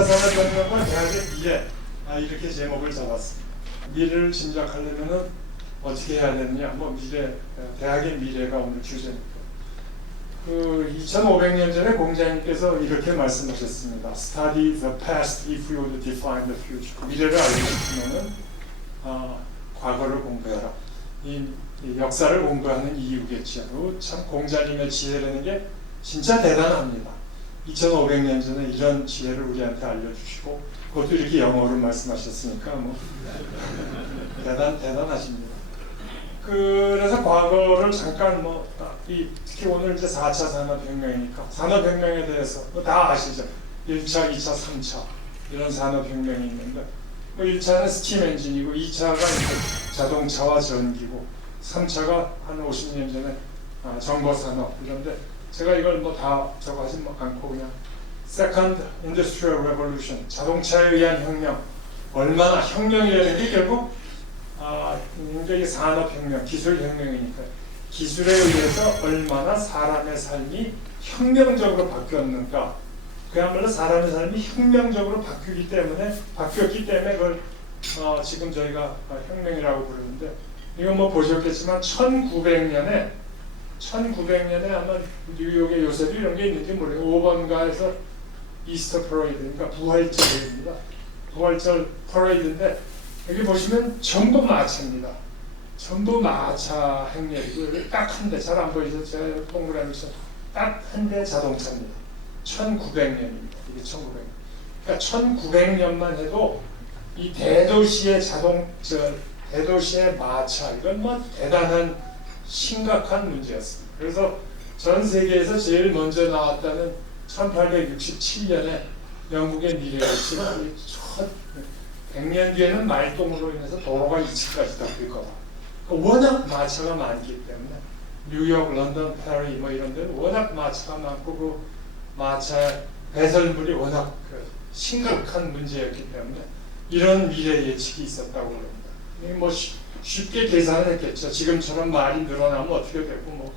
4차 산업혁명과 대학의 미래, 이렇게 제목을 잡았습니다. 미래를 짐작하려면 어떻게 해야 되느냐, 뭐 미래, 대학의 미래가 오늘 주제입니다. 2500년 전에 공자님께서 이렇게 말씀하셨습니다. Study the past if you would define the future. 미래를 알고 싶으면은 과거를 공부해라. 이 역사를 공부하는 이유겠죠. 참 공자님의 지혜라는 게 진짜 대단합니다. 2500년 전에 이런 지혜를 우리한테 알려주시고 그것도 이렇게 영어로 말씀하셨으니까 뭐 대단하십니다. 그래서 과거를 잠깐 특히 오늘 이제 4차 산업혁명이니까 산업혁명에 대해서 다 아시죠? 1차, 2차, 3차 이런 산업혁명이 있는데 1차는 스팀 엔진이고 2차가 이제 자동차와 전기고 3차가 한 50년 전에 정보산업 이런데 제가 이걸 다 저거 하지 않고 그냥 Second Industrial Revolution 자동차에 의한 혁명 얼마나 혁명이라는 게 결국 굉장히 산업혁명, 기술혁명이니까 기술에 의해서 얼마나 사람의 삶이 혁명적으로 바뀌었는가 그야말로 사람의 삶이 혁명적으로 바뀌었기 때문에 그걸 지금 저희가 혁명이라고 부르는데 이건 보셨겠지만 1900년에 아마 뉴욕의 요새도 이런 게 있는지 모르겠어요. 5번가에서 이스터 퍼레이드, 그러니까 부활절입니다. 부활절 퍼레이드인데 여기 보시면 전부 마차입니다. 전부 마차 행렬이고 딱 한 대, 잘 안 보이죠? 제가 동그라미에서 딱 한 대 자동차입니다. 1900년입니다. 이게 1900년. 그러니까 1900년만 해도 이 대도시의 대도시의 마차 이건 대단한 심각한 문제였습니다. 그래서 전 세계에서 제일 먼저 나왔다는 1867년에 영국의 미래였지만 첫 100년 뒤에는 말똥으로 인해서 도로가 2층까지 덮일 거다. 워낙 마차가 많기 때문에 뉴욕, 런던, 파리 이런 데는 워낙 마차가 많고 그 마차의 배설물이 워낙 심각한 문제였기 때문에 이런 미래 예측이 있었다고 합니다. 쉽게 계산을 했겠죠. 지금처럼 말이 늘어나면 어떻게 되고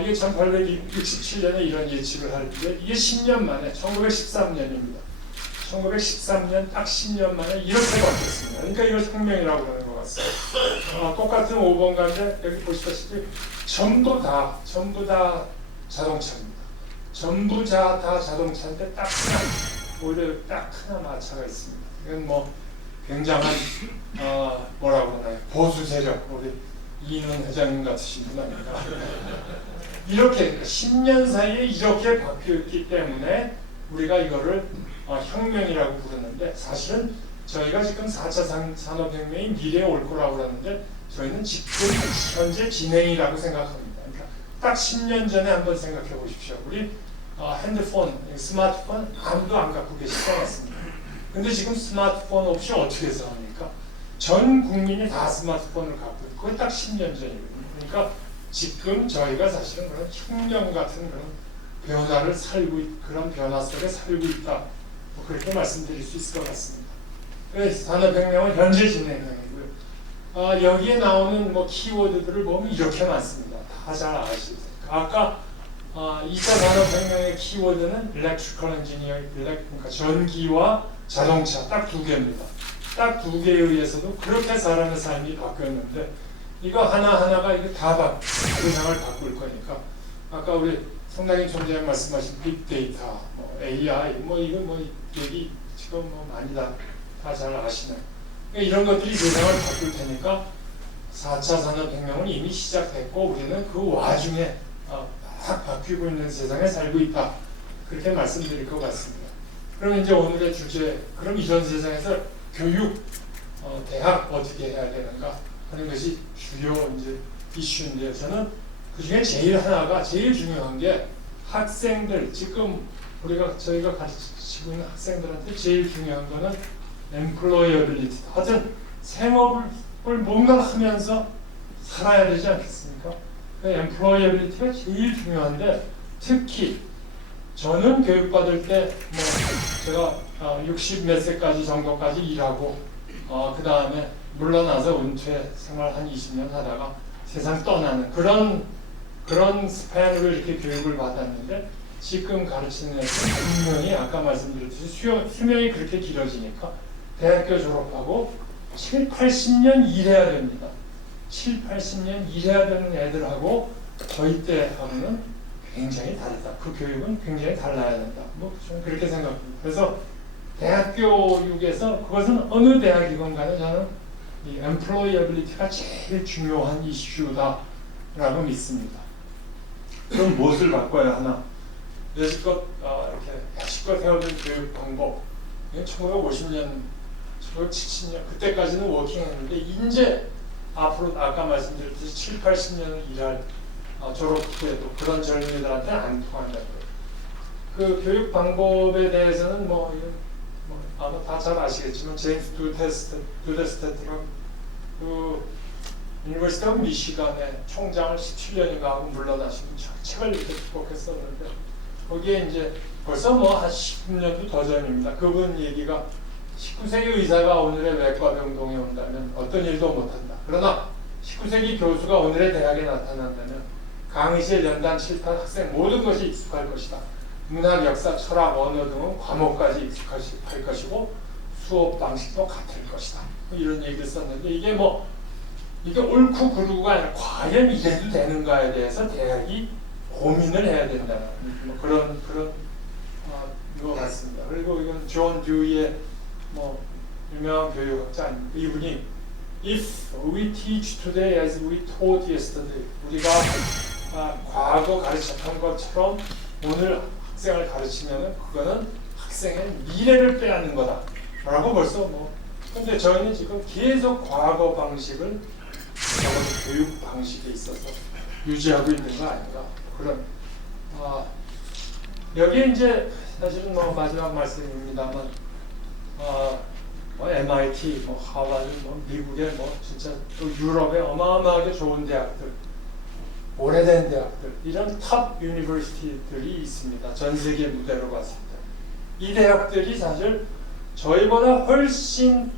이게 1867년에 이런 예측을 할 때 이게 10년 만에 1913년입니다. 1913년 딱 10년 만에 이렇게 바뀌었습니다. 그러니까 이걸 혁명이라고 하는 것 같습니다. 똑같은 5번가인데 여기 보시다시피 전부 다 자동차입니다. 전부 다 자동차인데 오히려 딱 하나 마차가 있습니다. 이건 굉장한 뭐라고 하나요? 보수 세력 우리 이인원 회장님 같으신 분 아닙니까? 이렇게 10년 사이에 이렇게 바뀌었기 때문에 우리가 이거를 혁명이라고 부르는데 사실은 저희가 지금 4차 산업혁명이 미래에 올 거라고 그러는데 저희는 지금 현재 진행이라고 생각합니다. 그러니까 딱 10년 전에 한번 생각해 보십시오. 우리 핸드폰, 스마트폰 아무도 안 갖고 계시지 않았습니다. 근데 지금 스마트폰 없이 어떻게 삽니까? 전 국민이 다 스마트폰을 갖고 있고 그건 딱 10년 전이거든요. 그러니까 지금 저희가 사실은 그런 혁명 같은 그런 그런 변화 속에 살고 있다. 그렇게 말씀드릴 수 있을 것 같습니다. 산업혁명은 현재 진행형이고요. 여기에 나오는 키워드들을 보면 이렇게 많습니다. 다 잘 아시죠? 아까 2차 산업혁명의 키워드는 Electrical Engineering, 그러니까 전기와 자동차 딱 두 개입니다. 딱 두 개에 의해서도 그렇게 사람의 삶이 바뀌었는데 이거 하나하나가 이거 다 세상을 바꿀 거니까 아까 우리 성당인 총재님 말씀하신 빅데이터, AI, 얘기 지금 많이 다 잘 아시네. 그러니까 이런 것들이 세상을 바꿀 테니까 4차 산업혁명은 이미 시작됐고 우리는 그 와중에 막 바뀌고 있는 세상에 살고 있다. 그렇게 말씀드릴 것 같습니다. 그럼 이제 오늘의 주제, 그럼 이런 세상에서 교육, 대학 어떻게 해야 되는가 하는 것이 주요 이제 이슈인데 저는 그 중에 제일 중요한 게 학생들, 지금 저희가 가르치고 있는 학생들한테 제일 중요한 거는 employability. 하여튼 생업을 뭔가 하면서 살아야 되지 않겠습니까? 그 employability가 제일 중요한데 특히 저는 교육받을 때 제가 60 몇 세까지 정도까지 일하고 그 다음에 물러나서 은퇴 생활 한 20년 하다가 세상 떠나는 그런 스팬으로 이렇게 교육을 받았는데 지금 가르치는 애들 분명히 아까 말씀드렸듯이 수명이 그렇게 길어지니까 대학교 졸업하고 7, 80년 일해야 됩니다. 7, 80년 일해야 되는 애들하고 저희 때하고는 굉장히 다르다. 그 교육은 굉장히 달라야 된다. 뭐 저는 그렇게 생각합니다. 그래서 대학 교육에서 그것은 어느 대학이건 간에 저는 이 employability가 제일 중요한 이슈다라고 믿습니다. 그럼 무엇을 바꿔야 하나? 여지껏 이렇게 여지껏 해오던 교육 방법, 1950년, 1970년 그때까지는 워킹했는데 이제 앞으로 아까 말씀드렸듯이 7, 80년을 일할 졸업 후에도 그런 젊은이들한테 안 통한다고요. 그 교육 방법에 대해서는 아마 다 잘 아시겠지만 제임스 두데스테트가 그 유니버시티 오브 미시간의 총장을 17년인가 하고 물러나시고 책을 이렇게 기록했었는데 거기에 이제 벌써 한 10년도 더 전입니다. 그분 얘기가 19세기 의사가 오늘의 외과대 운동에 온다면 어떤 일도 못한다. 그러나 19세기 교수가 오늘의 대학에 나타난다면 강의실, 연단, 칠판, 학생 모든 것이 익숙할 것이다. 문학, 역사, 철학, 언어 등은 과목까지 익숙할 것이고 수업 방식도 같을 것이다. 이런 얘기를 썼는데 이게 옳고 그르고가 아니라 과연 이래도 되는가에 대해서 대학이 고민을 해야 된다는 그런 것 같습니다. 그리고 이건 존 듀이의 유명한 교육학자 아닙니까? 이분이 If we teach today as we taught yesterday, 우리가 과거 가르쳤던 것처럼 오늘 학생을 가르치면은 그거는 학생의 미래를 빼앗는 거다. 라고 벌써 근데 저희는 지금 계속 과거 방식을 교육 방식에 있어서 유지하고 있는 거 아닌가. 그런 여기에 이제 사실은 마지막 말씀입니다만 MIT, 하버드, 미국의 진짜 또 유럽의 어마어마하게 좋은 대학들, 오래된 대학들, 이런 탑 유니버시티들이 있습니다. 전 세계 무대로 봤을 때. 이 대학들이 사실 저희보다 훨씬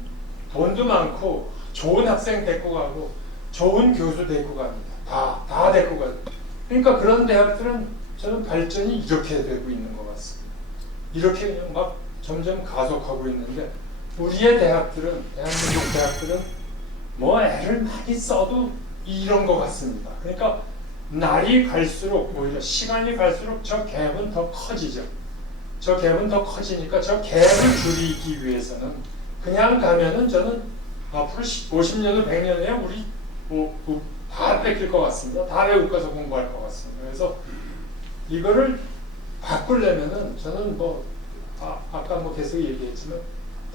돈도 많고 좋은 학생 데리고 가고 좋은 교수 데리고 갑니다. 다 데리고 가요. 그러니까 그런 대학들은 저는 발전이 이렇게 되고 있는 것 같습니다. 이렇게 그냥 막 점점 가속하고 있는데 우리의 대학들은, 대한민국 대학들은 애를 많이 써도 이런 것 같습니다. 그러니까 날이 갈수록 오히려 시간이 갈수록 저 갭은 더 커지죠. 저 갭은 더 커지니까 저 갭을 줄이기 위해서는 그냥 가면은 저는 앞으로 50년 후 100년 후에 우리 다 뺏길 것 같습니다. 다 외국 가서 공부할 것 같습니다. 그래서 이거를 바꾸려면은 저는 아까 계속 얘기했지만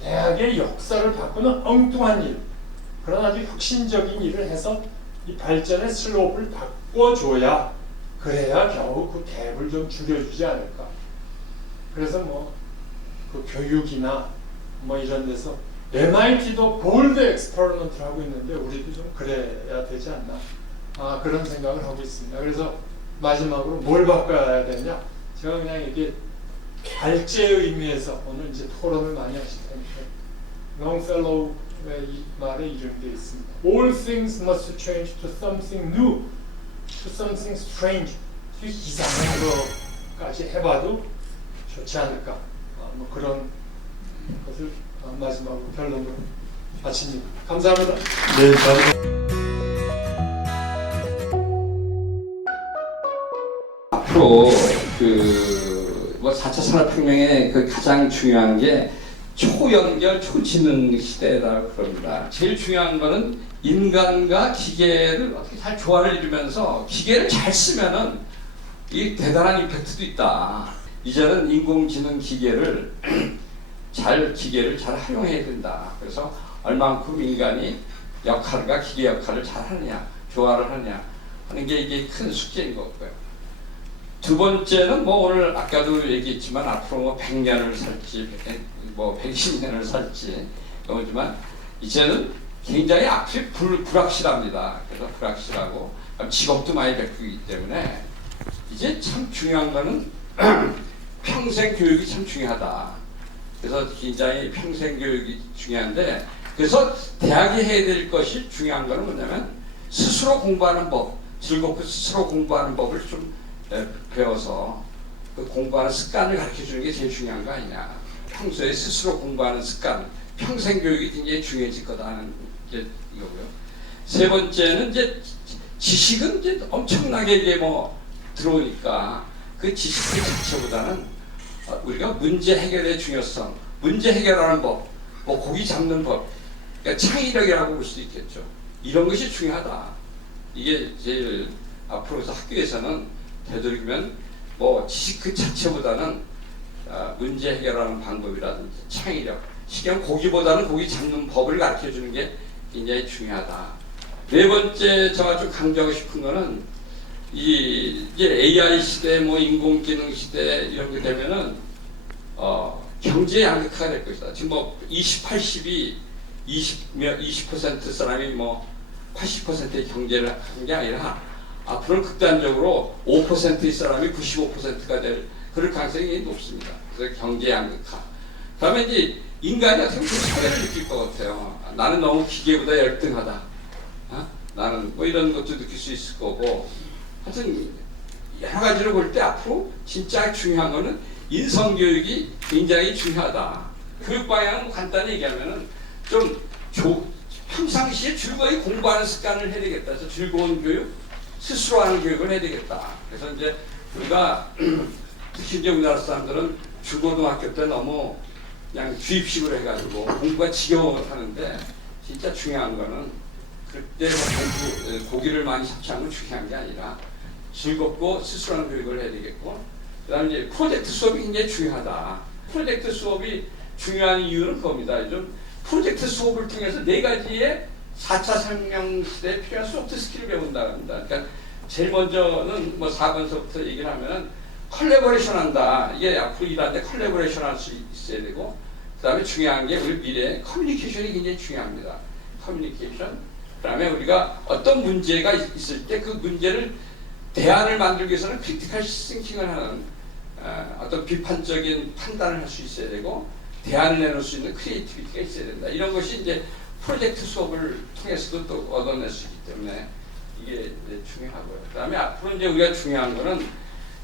대학의 역사를 바꾸는 엉뚱한 일, 그런 아주 혁신적인 일을 해서 이 발전의 슬로프를 바꿔줘야 그래야 겨우 그 갭을 좀 줄여주지 않을까. 그래서 그 교육이나 이런 데서 MIT도 볼드 엑스퍼리먼트를 하고 있는데 우리도 좀 그래야 되지 않나. 그런 생각을 하고 있습니다. 그래서 마지막으로 뭘 바꿔야 되냐? 제가 그냥 이게 발제의 의미에서 오늘 이제 토론을 많이 하실 테니까 롱펠로우의 이 말에 이런 게 있습니다. All things must change to something new, to something strange. 이상한 거까지 해봐도 좋지 않을까. 그런 것을 마지막으로 결론으로 마칩니다. 감사합니다. 네, 앞으로 4차 산업혁명의 가장 중요한 게 초연결, 초지능 시대라고 그럽니다. 제일 중요한 거는 인간과 기계를 어떻게 잘 조화를 이루면서 기계를 잘 쓰면은 이 대단한 임팩트도 있다. 이제는 인공지능 기계를 기계를 잘 활용해야 된다. 그래서 얼만큼 인간이 역할과 기계 역할을 잘 하느냐, 조화를 하느냐 하는 게 이게 큰 숙제인 거고요. 두 번째는 오늘 아까도 얘기했지만 앞으로 100년을 살지 120년을 살지 그거지만 이제는 굉장히 앞이 불확실합니다. 그래서 불확실하고 직업도 많이 바뀌기 때문에 이제 참 중요한 거는 평생 교육이 참 중요하다. 그래서 굉장히 평생 교육이 중요한데 그래서 대학이 해야 될 것이 중요한 거는 뭐냐면 스스로 공부하는 법, 즐겁고 스스로 공부하는 법을 좀 배워서 그 공부하는 습관을 가르쳐 주는 게 제일 중요한 거 아니냐. 평소에 스스로 공부하는 습관, 평생 교육이 굉장히 중요해질 거다는 게 이거고요. 세 번째는 이제 지식은 이제 엄청나게 이게 뭐 들어오니까 그 지식 자체보다는 우리가 문제 해결의 중요성, 문제 해결하는 법, 뭐 고기 잡는 법, 그러니까 창의력이라고 볼 수도 있겠죠. 이런 것이 중요하다. 이게 제일 앞으로 학교에서는 되도록이면 뭐 지식 그 자체보다는 문제 해결하는 방법이라든지 창의력, 실은 고기보다는 고기 잡는 법을 가르쳐 주는 게 굉장히 중요하다. 네 번째 제가 좀 강조하고 싶은 거는 이제 AI 시대, 뭐 인공지능 시대 이런 게 되면은 경제 양극화가 될 것이다. 지금 뭐 20, 80이 20% 사람이 뭐 80%의 경제를 하는 게 아니라 앞으로는 극단적으로 5%의 사람이 95%가 될 그럴 가능성이 높습니다. 그래서 경제 양극화. 그다음에 이제 인간이 어떻게 보면 소외를 느낄 것 같아요. 나는 너무 기계보다 열등하다. 나는 뭐 이런 것도 느낄 수 있을 거고. 하여튼 여러 가지로 볼 때 앞으로 진짜 중요한 거는 인성 교육이 굉장히 중요하다. 교육 방향은 간단히 얘기하면은 좀 평상시에 즐거이 공부하는 습관을 해야 되겠다. 그래서 즐거운 교육, 스스로 하는 교육을 해야 되겠다. 그래서 이제 우리가 특히 이제 우리나라 사람들은 중고등학교 때 너무 그냥 주입식으로 해가지고 공부가 지겨워 하는데 진짜 중요한 거는 그때 고기를 많이 섭취하는 건 중요한 게 아니라 즐겁고 스스로 하는 교육을 해야 되겠고, 그 다음에 이제 프로젝트 수업이 굉장히 중요하다. 프로젝트 수업이 중요한 이유는 그겁니다. 좀 프로젝트 수업을 통해서 네 가지의 4차 산명 시대에 필요한 소프트 스킬을 배운다고 합니다. 그러니까 제일 먼저는 뭐 4번서부터 얘기를 하면은 컬래버레이션 한다. 이게 앞으로 일하는데 컬래버레이션 할 수 있어야 되고, 그 다음에 중요한 게 우리 미래 커뮤니케이션이 굉장히 중요합니다. 커뮤니케이션. 그 다음에 우리가 어떤 문제가 있을 때 그 문제를 대안을 만들기 위해서는 크리티컬 싱킹을 하는 어떤 비판적인 판단을 할 수 있어야 되고, 대안을 내놓을 수 있는 크리에이티비티가 있어야 된다. 이런 것이 이제 프로젝트 수업을 통해서도 또 얻어낼 수 있기 때문에 이게 중요하고요. 그 다음에 앞으로 이제 우리가 중요한 거는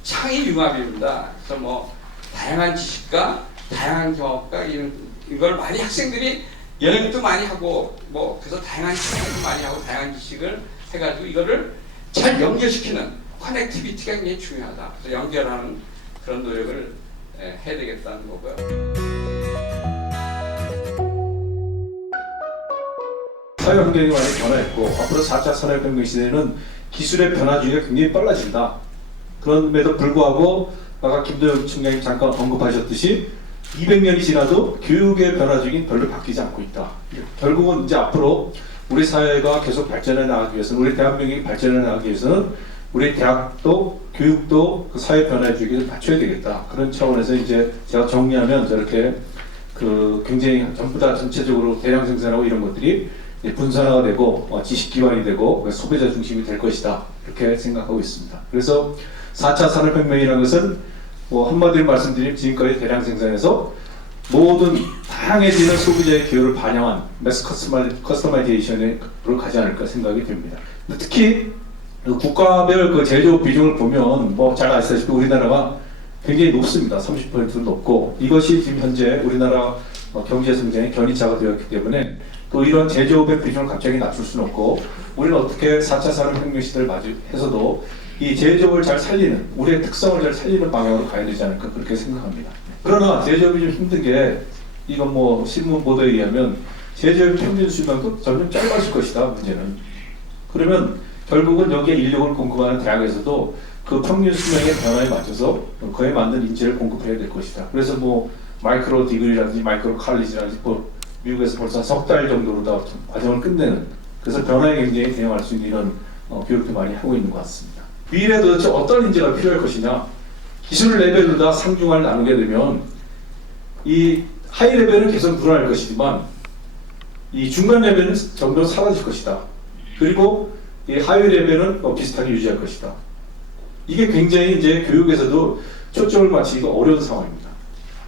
창의 융합입니다. 그래서 뭐 다양한 지식과 다양한 경험과 이걸 많이 학생들이 여행도 많이 하고 뭐 그래서 다양한 경험도 많이 하고 다양한 지식을 해가지고 이거를 잘 연결시키는 커넥티비티가 굉장히 중요하다. 그래서 연결하는 그런 노력을 해야 되겠다는 거고요. 사회 환경이 많이 변화했고 앞으로 4차 산업혁명 시대에는 기술의 변화 중에 굉장히 빨라진다. 그럼에도 불구하고 아까 김도영 총장님 잠깐 언급하셨듯이 200년이 지나도 교육의 변화 중인 별로 바뀌지 않고 있다. 결국은 이제 앞으로 우리 사회가 계속 발전해 나가기 위해서는, 우리 대한민국이 발전해 나가기 위해서는 우리 대학도 교육도 그 사회 변화에 주기를 맞춰야 되겠다. 그런 차원에서 이제 제가 정리하면 저렇게 그 굉장히 전부 다 전체적으로 대량 생산하고 이런 것들이 분산화가 되고 지식 기반이 되고 소비자 중심이 될 것이다. 이렇게 생각하고 있습니다. 그래서 4차 산업혁명이라는 것은 뭐 한마디로 말씀드리면 지금까지 대량 생산에서 모든 다양해지는 소비자의 기호를 반영한 매스 커스터마이제이션을 가지 않을까 생각이 됩니다. 특히 국가별 그 제조업 비중을 보면 뭐 잘 아시다시피 우리나라가 굉장히 높습니다. 30% 높고, 이것이 지금 현재 우리나라 경제 성장의 견인차가 되었기 때문에 또 이런 제조업의 비중을 갑자기 낮출 수는 없고, 우리는 어떻게 4차 산업혁명 시대를 맞이해서도 이 제조업을 잘 살리는, 우리의 특성을 잘 살리는 방향으로 가야 되지 않을까 그렇게 생각합니다. 그러나 제조업이 좀 힘든 게, 이건 뭐 신문 보도에 의하면 제조업 평균 수명도 점점 짧아질 것이다. 문제는 그러면 결국은 여기에 인력을 공급하는 대학에서도 그 평균 수명의 변화에 맞춰서 그에 맞는 인재를 공급해야 될 것이다. 그래서 뭐 마이크로 디그리라든지 마이크로 칼리지라든지 뭐 미국에서 벌써 석 달 정도로 다 과정을 끝내는, 그래서 변화에 굉장히 대응할 수 있는 이런 교육도 많이 하고 있는 것 같습니다. 미래에 도대체 어떤 인재가 필요할 것이냐? 기술 레벨로 다 상중하를 나누게 되면 이 하이 레벨은 계속 늘어날 것이지만 이 중간 레벨은 점점 사라질 것이다. 그리고 이 하위 레벨은 비슷하게 유지할 것이다. 이게 굉장히 이제 교육에서도 초점을 맞추기가 어려운 상황입니다.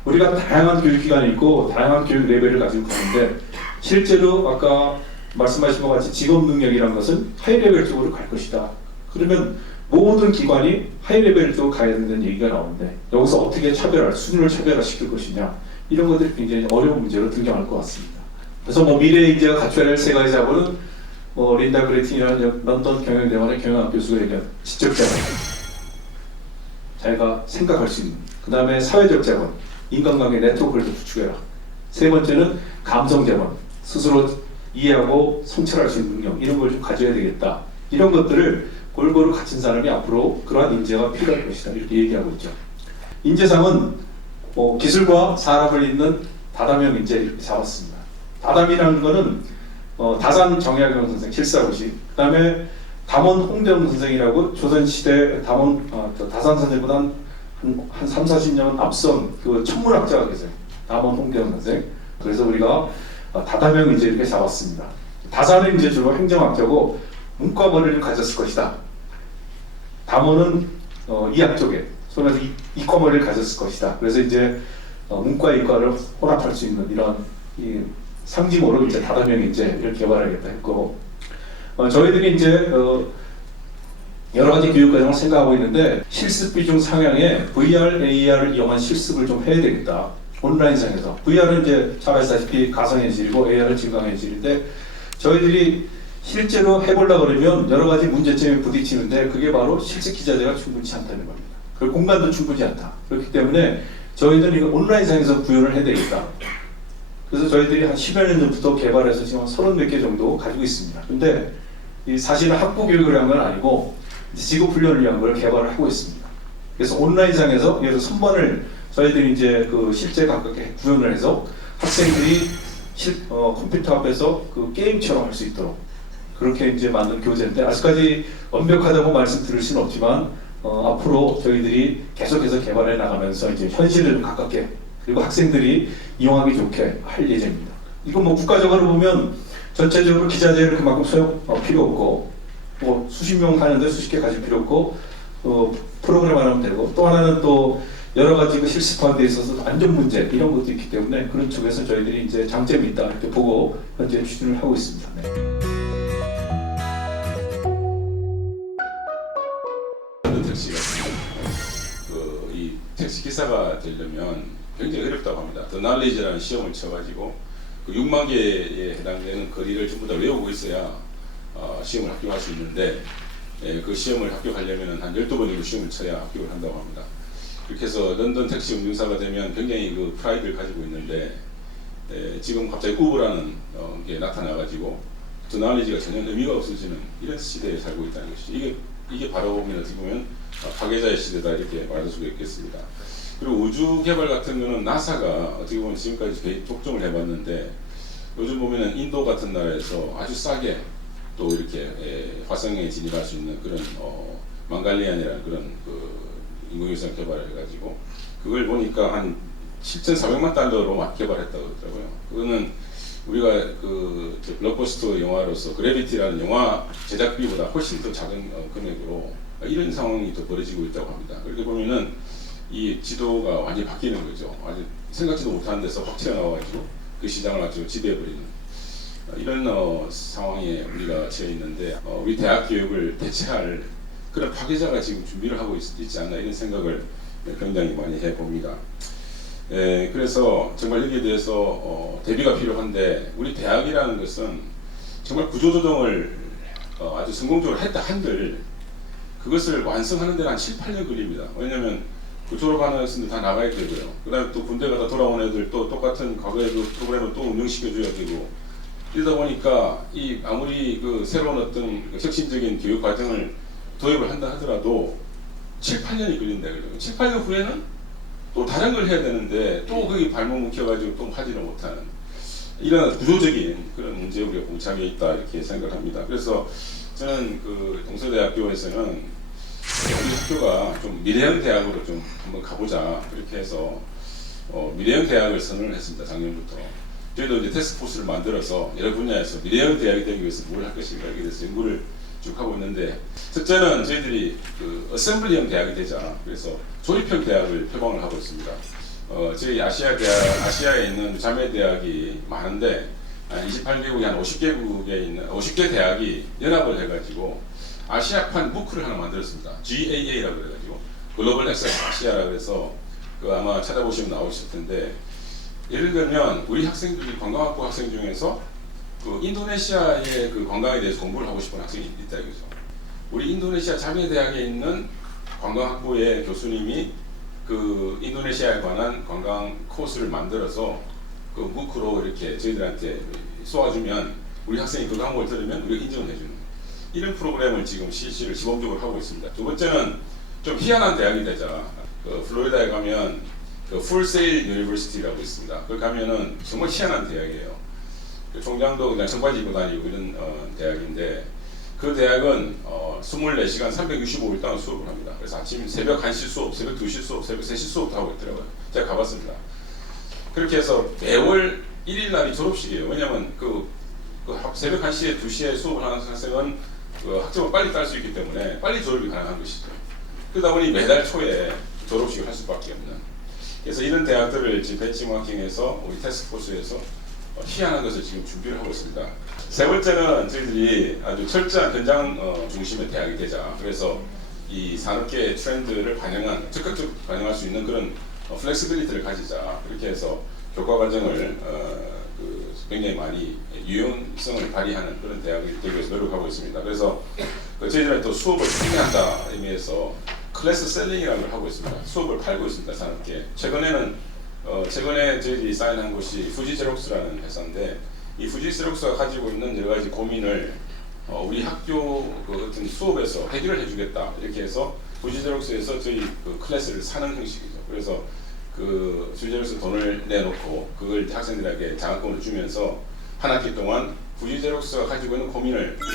우리가 다양한 교육기관이 있고 다양한 교육 레벨을 가지고 가는데, 실제로 아까 말씀하신 것 같이 직업 능력이라는 것은 하이 레벨 쪽으로 갈 것이다. 그러면 모든 기관이 하이 레벨로 가야 된다는 얘기가 나오는데 여기서 어떻게 수준을 차별화시킬 것이냐 이런 것들이 굉장히 어려운 문제로 등장할 것 같습니다. 그래서 미래 인재가 갖춰야 할 세 가지 자본은 린다 그레틴이라는 런던 경영대학원의 경영학 교수가 얘기한 지적 자본, 자기가 생각할 수 있는. 그 다음에 사회적 자본, 인간관계 네트워크를 더 구축해라. 세 번째는 감성 자본, 스스로 이해하고 성찰할 수 있는 능력, 이런 걸 좀 가져야 되겠다. 이런 것들을 골고루 갖춘 사람이 앞으로 그러한 인재가 필요할 것이다. 이렇게 얘기하고 있죠. 인재상은 기술과 사람을 잇는 다담형 인재 이렇게 잡았습니다. 다담이라는 거는 다산 정약용 선생 745시, 그 다음에 담원 홍대웅 선생이라고 조선시대 다산 선생보다 한 3, 40년 앞선 그 천문학자가 계세요. 담원 홍대웅 선생. 그래서 우리가 다담형 인재 이렇게 잡았습니다. 다산은 이제 주로 행정학자고 문과 머리를 가졌을 것이다. 담원은 이학 쪽에 손에서 이과 머리를 가졌을 것이다. 그래서 이제 문과 이과를 혼합할 수 있는 이런 상징으로 이제 다담형 인재를 개발하겠다 했고, 저희들이 이제 여러 가지 교육 과정을 생각하고 있는데 실습 비중 상향에 VR, AR을 이용한 실습을 좀 해야 되겠다. 온라인상에서 VR은 이제 잘 아시다시피 가상현실이고 AR은 증강현실인데 저희들이 실제로 해보려고 그러면 여러 가지 문제점에 부딪히는데 그게 바로 실습 기자재가 충분치 않다는 겁니다. 그리고 공간도 충분치 않다. 그렇기 때문에 저희들은 이거 온라인상에서 구현을 해야 되겠다. 그래서 저희들이 한 10여 년 전부터 개발해서 지금 30몇 개 정도 가지고 있습니다. 근데 사실은 학부 교육을 한 건 아니고 직업 훈련을 위한 걸 개발을 하고 있습니다. 그래서 온라인상에서 예를 들어 선반을 저희들이 이제 그 실제 가깝게 구현을 해서 학생들이 컴퓨터 앞에서 그 게임처럼 할 수 있도록 그렇게 이제 만든 교재인데 아직까지 완벽하다고 말씀드릴 수는 없지만 앞으로 저희들이 계속해서 개발해 나가면서 이제 현실을 좀 가깝게 그리고 학생들이 이용하기 좋게 할 예정입니다. 이건 뭐 국가적으로 보면 전체적으로 기자재를 그만큼 필요 없고 뭐 수십 명 하는데 수십 개 가질 필요 없고 프로그램 하면 되고 또 하나는 또 여러 가지 그 실습하는 데 있어서 안전 문제 이런 것도 있기 때문에 그런 쪽에서 저희들이 이제 장점이 있다 이렇게 보고 현재 추진을 하고 있습니다. 네. 택시가 이 택시 기사가 되려면 굉장히 어렵다고 합니다. 더 날리지라는 시험을 쳐가지고 그 6만 개에 해당되는 거리를 전부 다 외우고 있어야 시험을 합격할 수 있는데 그 시험을 합격하려면 한 12번 정도 시험을 쳐야 합격을 한다고 합니다. 그렇게 해서 런던 택시 운전사가 되면 굉장히 그 프라이드를 가지고 있는데 지금 갑자기 우버라는 게 나타나가지고 더 날리지가 전혀 의미가 없어지는 이런 시대에 살고 있다는 것이 이게 바로 보면 어떻게 보면 파괴자의 시대다 이렇게 말할 수가 있겠습니다. 그리고 우주 개발 같은 거는 나사가 어떻게 보면 지금까지 독점을 해봤는데 요즘 보면은 인도 같은 나라에서 아주 싸게 또 이렇게 화성에 진입할 수 있는 그런 망갈리안이라는 그런 그 인공위성 개발을 해가지고 그걸 보니까 한 7,400만 달러로 개발했다고 하더라고요. 그거는 우리가 그 블록버스터 영화로서 그래비티라는 영화 제작비보다 훨씬 더 작은 금액으로 이런 상황이 또 벌어지고 있다고 합니다. 그렇게 보면은 이 지도가 완전히 바뀌는 거죠. 아주 생각지도 못한 데서 확 튀어나와가지고 그 시장을 아주 지배해버리는 이런 상황에 우리가 처해 있는데 우리 대학 교육을 대체할 그런 파괴자가 지금 준비를 하고 있지 않나 이런 생각을 굉장히 많이 해봅니다. 그래서 정말 여기에 대해서 대비가 필요한데 우리 대학이라는 것은 정말 구조조정을 아주 성공적으로 했다 한들 그것을 완성하는 데는 한 7, 8년 걸립니다. 왜냐하면 그 졸업하는 학생들 다 나가야 되고요. 그 다음에 또 군대 가다 돌아온 애들 또 똑같은 과거의 그 프로그램을 또 운영시켜줘야 되고 이러다 보니까 이 아무리 그 새로운 어떤 그 혁신적인 교육 과정을 도입을 한다 하더라도 7, 8년이 걸린다 그래요. 7, 8년 후에는 또 다른 걸 해야 되는데 또 거기 발목 묶여가지고 또 하지를 못하는 이런 구조적인 그런 문제에 우리가 봉착해 있다 이렇게 생각합니다. 그래서 저는 그 동서대학교에서는 우리 학교가 좀 미래형 대학으로 좀 한번 가보자 그렇게 해서 미래형 대학을 선언을 했습니다. 작년부터. 저희도 이제 테스크포스를 만들어서 여러 분야에서 미래형 대학이 되기 위해서 뭘 할 것인가 이렇게 돼서 연구를 쭉 하고 있는데 첫째는 저희들이 그 어셈블리형 대학이 되자 그래서 조립형 대학을 표방을 하고 있습니다. 저희 아시아에 있는 자매 대학이 많은데 한 28개국에 한 50개국에 있는 50개 대학이 연합을 해가지고 아시아판 무크를 하나 만들었습니다. GAA라고 그래가지고 글로벌 액세스 아시아라고 해서 그 아마 찾아보시면 나오실 텐데, 예를 들면 우리 학생들이 관광학부 학생 중에서 그 인도네시아의 그 관광에 대해서 공부를 하고 싶은 학생이 있다 이거죠. 우리 인도네시아 자미에 대학에 있는 관광학부의 교수님이 그 인도네시아에 관한 관광 코스를 만들어서 그 무크로 이렇게 저희들한테 쏘아주면 우리 학생이 그 과목을 들으면 우리가 인정을 해주는 이런 프로그램을 지금 실시를 시범적으로 하고 있습니다. 두 번째는 좀 희한한 대학이 되자. 그 플로리다에 가면 그 풀세일 유니버시티라고 있습니다. 거기 가면은 정말 희한한 대학이에요. 그 총장도 그냥 청바지 입고 다니고 이런 대학인데, 그 대학은 24시간 365일 동안 수업을 합니다. 그래서 아침 새벽 1시 수업, 새벽 2시 수업, 새벽 3시 수업도 하고 있더라고요. 제가 가봤습니다. 그렇게 해서 매월 1일 날이 졸업식이에요. 왜냐하면 새벽 1시에 2시에 수업을 하는 학생은 그 학점을 빨리 딸 수 있기 때문에 빨리 졸업이 가능한 것이죠. 그러다 보니 매달 초에 졸업식을 할 수밖에 없는. 그래서 이런 대학들을 지금 벤치마킹해서 우리 태스크포스에서 희한한 것을 지금 준비를 하고 있습니다. 세 번째는 저희들이 아주 철저한 현장 중심의 대학이 되자. 그래서 이 산업계의 트렌드를 적극적으로 반영할 수 있는 그런 플렉시빌리티를 가지자. 그렇게 해서 교과 과정을 굉장히 많이 유연성을 발휘하는 그런 대학이 되기 위해서 노력하고 있습니다. 그래서 저희들은 또 수업을 판매한다 의미에서 클래스 셀링이라는 걸 하고 있습니다. 수업을 팔고 있습니다. 산업계. 최근에 저희들이 사인한 곳이 fujiXerox라는 회사인데, 이 fujiXerox가 가지고 있는 여러 가지 고민을 우리 학교 그 어떤 수업에서 해결을 해주겠다 이렇게 해서 fujiXerox에서 저희 그 클래스를 사는 형식이죠. 그래서 그 fujiXerox 돈을 내놓고 그걸 학생들에게 장학금을 주면서 한 학기 동안 fujiXerox가 가지고 있는 고민을